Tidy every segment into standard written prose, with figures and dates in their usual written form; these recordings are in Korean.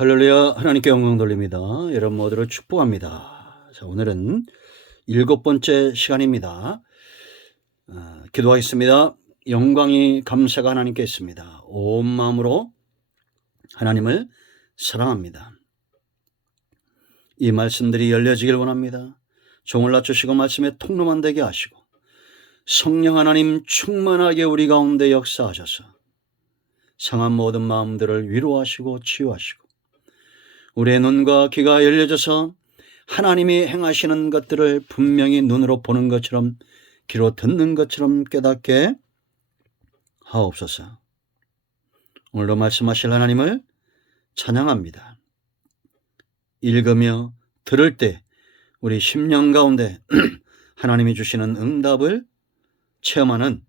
할렐루야. 하나님께 영광 돌립니다. 여러분 모두를 축복합니다. 자, 오늘은 7번째 시간입니다. 기도하겠습니다. 영광이 감사가 하나님께 있습니다. 온 마음으로 하나님을 사랑합니다. 이 말씀들이 열려지길 원합니다. 종을 낮추시고 말씀의 통로만 되게 하시고 성령 하나님 충만하게 우리 가운데 역사하셔서 상한 모든 마음들을 위로하시고 치유하시고 우리의 눈과 귀가 열려져서 하나님이 행하시는 것들을 분명히 눈으로 보는 것처럼 귀로 듣는 것처럼 깨닫게 하옵소서. 오늘도 말씀하실 하나님을 찬양합니다. 읽으며 들을 때 우리 심령 가운데 하나님이 주시는 응답을 체험하는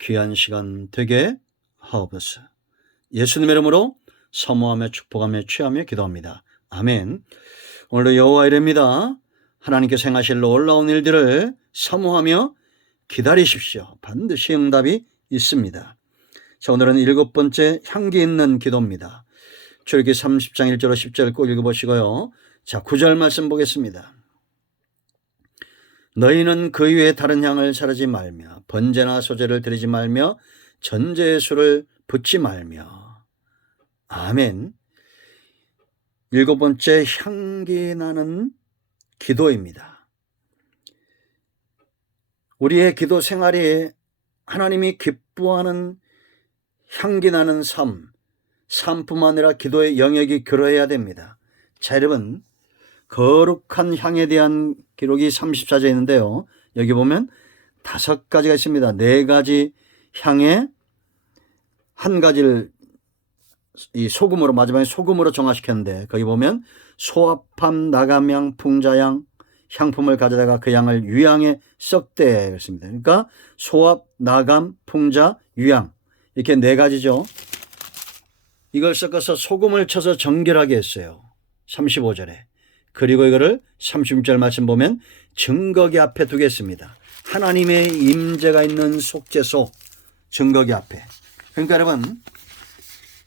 귀한 시간 되게 하옵소서. 예수님의 이름으로 사모하며 축복하며 취하며 기도합니다. 아멘. 오늘도 여호와 이름입니다. 하나님께서 행하실 놀라운 일들을 사모하며 기다리십시오. 반드시 응답이 있습니다. 자, 오늘은 7번째 향기 있는 기도입니다. 출애굽기 30장 1절로 10절 꼭 읽어보시고요. 자, 9절 말씀 보겠습니다. 너희는 그 위에 다른 향을 사르지 말며 번제나 소제를 드리지 말며 전제의 술을 붓지 말며. 아멘. 7번째 향기 나는 기도입니다. 우리의 기도 생활이 하나님이 기뻐하는 향기 나는 삶뿐만 아니라 기도의 영역이 그러해야 됩니다. 자, 여러분, 거룩한 향에 대한 기록이 34절에 있는데요. 여기 보면 5가지가 있습니다. 4가지 향에 한 가지를 이 소금으로, 마지막에 소금으로 정화시켰는데 거기 보면 소합함, 나감향, 풍자향, 향품을 가져다가 그 양을 유향에 썩되 그렇습니다. 그러니까 소합, 나감, 풍자, 유향 이렇게 4가지죠. 이걸 섞어서 소금을 쳐서 정결하게 했어요. 35절에. 그리고 이거를 36절 말씀 보면 증거기 앞에 두겠습니다. 하나님의 임재가 있는 속죄소 증거기 앞에. 그러니까 여러분,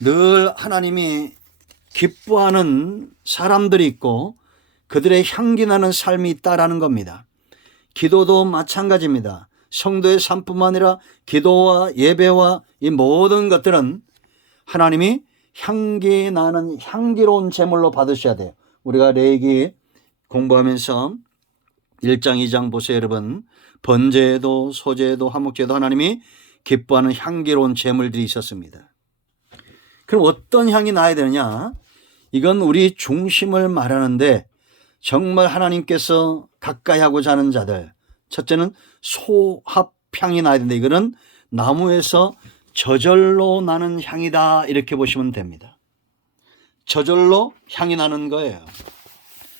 늘 하나님이 기뻐하는 사람들이 있고 그들의 향기 나는 삶이 있다라는 겁니다. 기도도 마찬가지입니다. 성도의 삶뿐만 아니라 기도와 예배와 이 모든 것들은 하나님이 향기 나는 향기로운 제물로 받으셔야 돼요. 우리가 레위기 공부하면서 1장 2장 보세요. 여러분, 번제에도 소제에도 화목제도 하나님이 기뻐하는 향기로운 제물들이 있었습니다. 그럼 어떤 향이 나야 되느냐? 이건 우리 중심을 말하는데 정말 하나님께서 가까이 하고자 하는 자들, 첫째는 소합향이 나야 된다. 이거는 나무에서 저절로 나는 향이다 이렇게 보시면 됩니다. 저절로 향이 나는 거예요.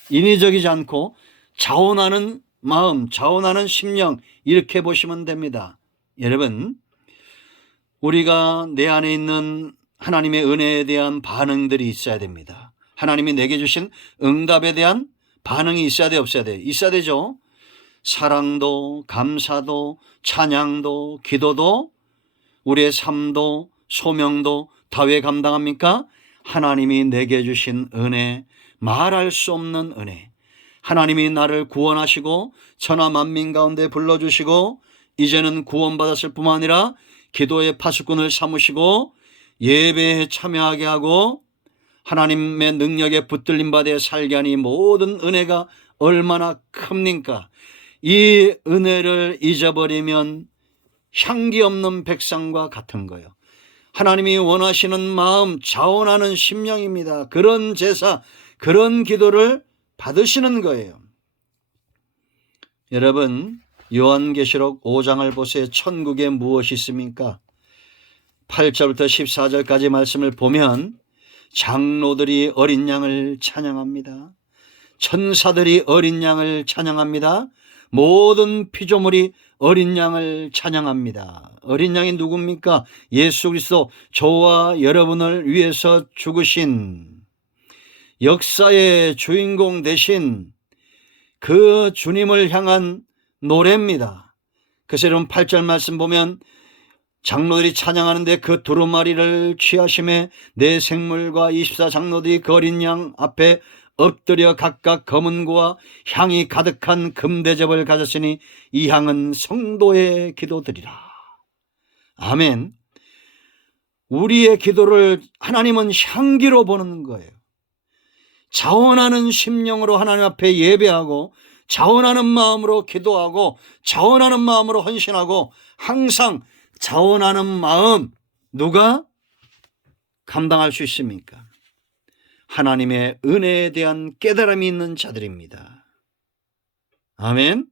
인위적이지 않고 자원하는 마음, 자원하는 심령 이렇게 보시면 됩니다. 여러분, 우리가 내 안에 있는 하나님의 은혜에 대한 반응들이 있어야 됩니다. 하나님이 내게 주신 응답에 대한 반응이 있어야 돼, 없어야 돼? 있어야 되죠. 사랑도, 감사도, 찬양도, 기도도, 우리의 삶도, 소명도 다 왜 감당합니까? 하나님이 내게 주신 은혜, 말할 수 없는 은혜. 하나님이 나를 구원하시고 천하 만민 가운데 불러주시고 이제는 구원받았을 뿐만 아니라 기도의 파수꾼을 삼으시고 예배에 참여하게 하고 하나님의 능력에 붙들림 받아 살게 하니 모든 은혜가 얼마나 큽니까? 이 은혜를 잊어버리면 향기 없는 백성과 같은 거예요. 하나님이 원하시는 마음, 자원하는 심령입니다. 그런 제사, 그런 기도를 받으시는 거예요. 여러분, 요한계시록 5장을 보세요. 천국에 무엇이 있습니까? 8절부터 14절까지 말씀을 보면 장로들이 어린 양을 찬양합니다. 천사들이 어린 양을 찬양합니다. 모든 피조물이 어린 양을 찬양합니다. 어린 양이 누굽니까? 예수 그리스도, 저와 여러분을 위해서 죽으신 역사의 주인공 되신 그 주님을 향한 노래입니다. 그래서 여러분 8절 말씀 보면 장로들이 찬양하는데 그 두루마리를 취하심에 내 생물과 24장로들이 그 어린 양 앞에 엎드려 각각 검은 고와 향이 가득한 금대접을 가졌으니 이 향은 성도의 기도들이라. 아멘. 우리의 기도를 하나님은 향기로 보는 거예요. 자원하는 심령으로 하나님 앞에 예배하고, 자원하는 마음으로 기도하고, 자원하는 마음으로 헌신하고, 항상 자원하는 마음 누가 감당할 수 있습니까? 하나님의 은혜에 대한 깨달음이 있는 자들입니다. 아멘.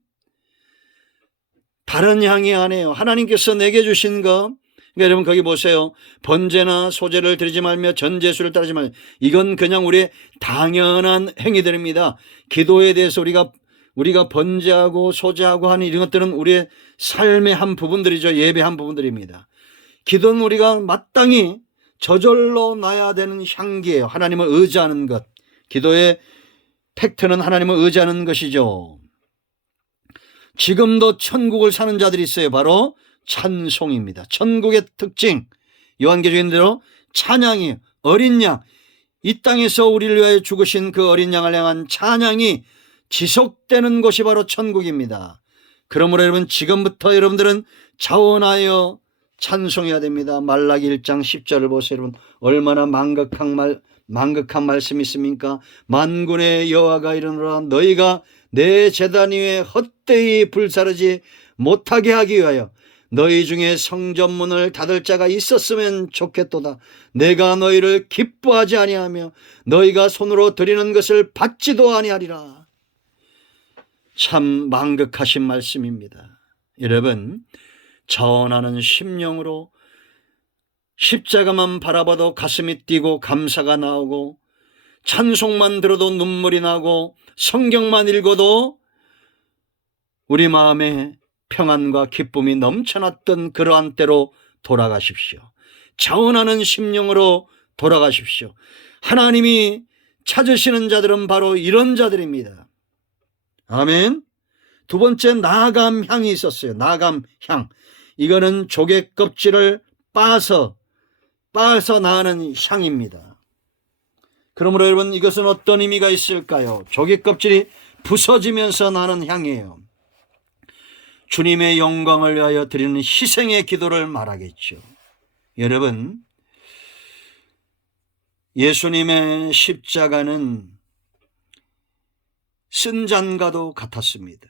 다른 향이 아니에요. 하나님께서 내게 주신 거, 그러니까 여러분 거기 보세요. 번제나 소제를 드리지 말며 전제수를 따르지 말며, 이건 그냥 우리의 당연한 행위들입니다. 기도에 대해서 우리가 번제하고 소제하고 하는 이런 것들은 우리의 삶의 한 부분들이죠. 예배 한 부분들입니다. 기도는 우리가 마땅히 저절로 나야 되는 향기예요. 하나님을 의지하는 것. 기도의 팩트는 하나님을 의지하는 것이죠. 지금도 천국을 사는 자들이 있어요. 바로 찬송입니다. 천국의 특징, 요한계시록 대로 찬양이, 어린 양, 이 땅에서 우리를 위하여 죽으신 그 어린 양을 향한 찬양이 지속되는 곳이 바로 천국입니다. 그러므로 여러분, 지금부터 여러분들은 자원하여 찬송해야 됩니다. 말라기 1장 10절을 보세요. 여러분, 얼마나 망극한 말씀이 있습니까? 만군의 여호와가 이르노라, 너희가 내 제단 위에 헛되이 불사르지 못하게 하기 위하여 너희 중에 성전문을 닫을 자가 있었으면 좋겠도다. 내가 너희를 기뻐하지 아니하며 너희가 손으로 드리는 것을 받지도 아니하리라. 참 망극하신 말씀입니다. 여러분, 자원하는 심령으로 십자가만 바라봐도 가슴이 뛰고 감사가 나오고, 찬송만 들어도 눈물이 나고, 성경만 읽어도 우리 마음에 평안과 기쁨이 넘쳐났던 그러한 때로 돌아가십시오. 자원하는 심령으로 돌아가십시오. 하나님이 찾으시는 자들은 바로 이런 자들입니다. 아멘. 두 번째, 나감 향이 있었어요. 나감 향. 이거는 조개 껍질을 빻아서 나는 향입니다. 그러므로 여러분, 이것은 어떤 의미가 있을까요? 조개 껍질이 부서지면서 나는 향이에요. 주님의 영광을 위하여 드리는 희생의 기도를 말하겠죠. 여러분, 예수님의 십자가는 쓴 잔과도 같았습니다.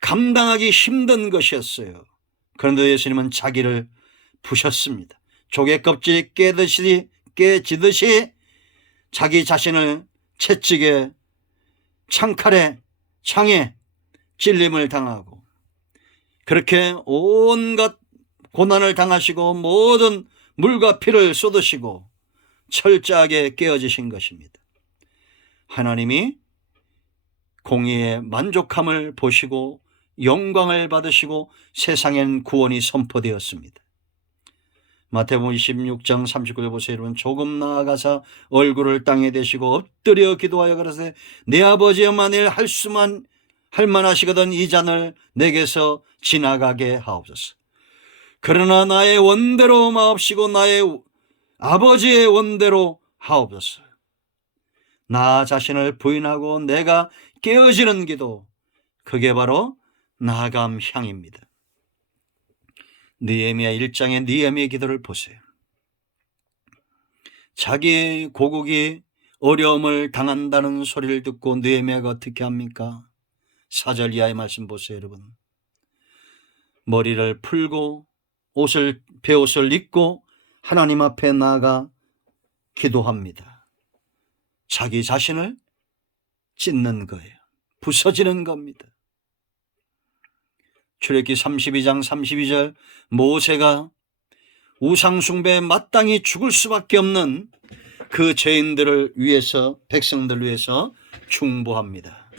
감당하기 힘든 것이었어요. 그런데 예수님은 자기를 부셨습니다. 조개 껍질이 깨지듯이 자기 자신을 채찍에, 창칼에, 창에 찔림을 당하고, 그렇게 온갖 고난을 당하시고 모든 물과 피를 쏟으시고 철저하게 깨어지신 것입니다. 하나님이 공의의 만족함을 보시고 영광을 받으시고 세상엔 구원이 선포되었습니다. 마태복음 26장 39절 보세요. 여러분, 조금 나아가서 얼굴을 땅에 대시고 엎드려 기도하여 가라사대, 내 아버지여 만일 할 만하시거든 이 잔을 내게서 지나가게 하옵소서. 그러나 나의 원대로 마옵시고 나의 아버지의 원대로 하옵소서. 나 자신을 부인하고 내가 깨어지는 기도, 그게 바로 나감 향입니다. 느헤미야 1장의 느헤미야 기도를 보세요. 자기의 고국이 어려움을 당한다는 소리를 듣고 느헤미야가 어떻게 합니까? 4절 이하의 말씀 보세요. 여러분, 머리를 풀고 베옷을 입고 하나님 앞에 나아가 기도합니다. 자기 자신을 찢는 거예요. 부서지는 겁니다. 출애굽기 32장 32절, 모세가 우상숭배에 마땅히 죽을 수밖에 없는 그 죄인들을 위해서, 백성들을 위해서 중보합니다.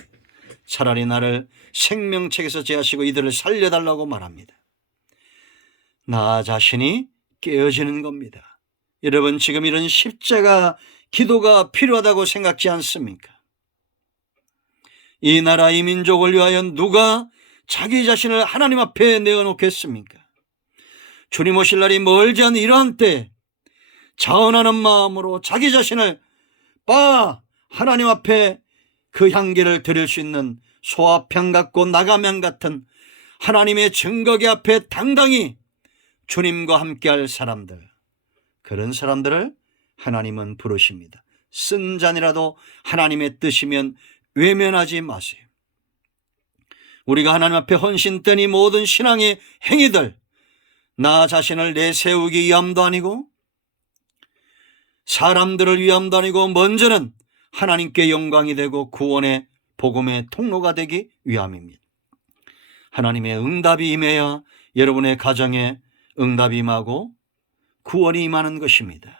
차라리 나를 생명책에서 제하시고 이들을 살려달라고 말합니다. 나 자신이 깨어지는 겁니다. 여러분, 지금 이런 십자가 기도가 필요하다고 생각지 않습니까? 이 나라 이 민족을 위하여 누가 자기 자신을 하나님 앞에 내어놓겠습니까? 주님 오실 날이 멀지 않은 이러한 때 자원하는 마음으로 자기 자신을 하나님 앞에 그 향기를 드릴 수 있는 소화병 같고 나가면 같은 하나님의 증거기 앞에 당당히 주님과 함께할 사람들, 그런 사람들을 하나님은 부르십니다. 쓴 잔이라도 하나님의 뜻이면 외면하지 마세요. 우리가 하나님 앞에 헌신된 이 모든 신앙의 행위들, 나 자신을 내세우기 위함도 아니고 사람들을 위함도 아니고 먼저는 하나님께 영광이 되고 구원의 복음의 통로가 되기 위함입니다. 하나님의 응답이 임해야 여러분의 가정에 응답이 임하고 구원이 임하는 것입니다.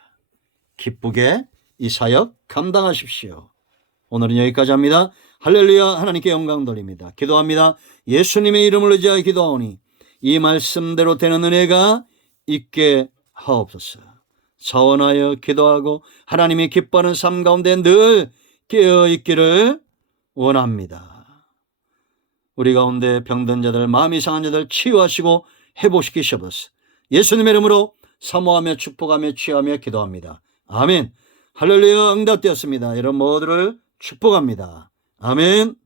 기쁘게 이 사역 감당하십시오. 오늘은 여기까지 합니다. 할렐루야. 하나님께 영광 돌립니다. 기도합니다. 예수님의 이름을 의지하여 기도하오니 이 말씀대로 되는 은혜가 있게 하옵소서. 자원하여 기도하고 하나님이 기뻐하는 삶 가운데 늘 깨어있기를 원합니다. 우리 가운데 병든 자들, 마음이 상한 자들 치유하시고 회복시키시옵소서. 예수님의 이름으로 사모하며 축복하며 취하며 기도합니다. 아멘. 할렐루야. 응답되었습니다. 여러분 모두를 축복합니다. 아멘.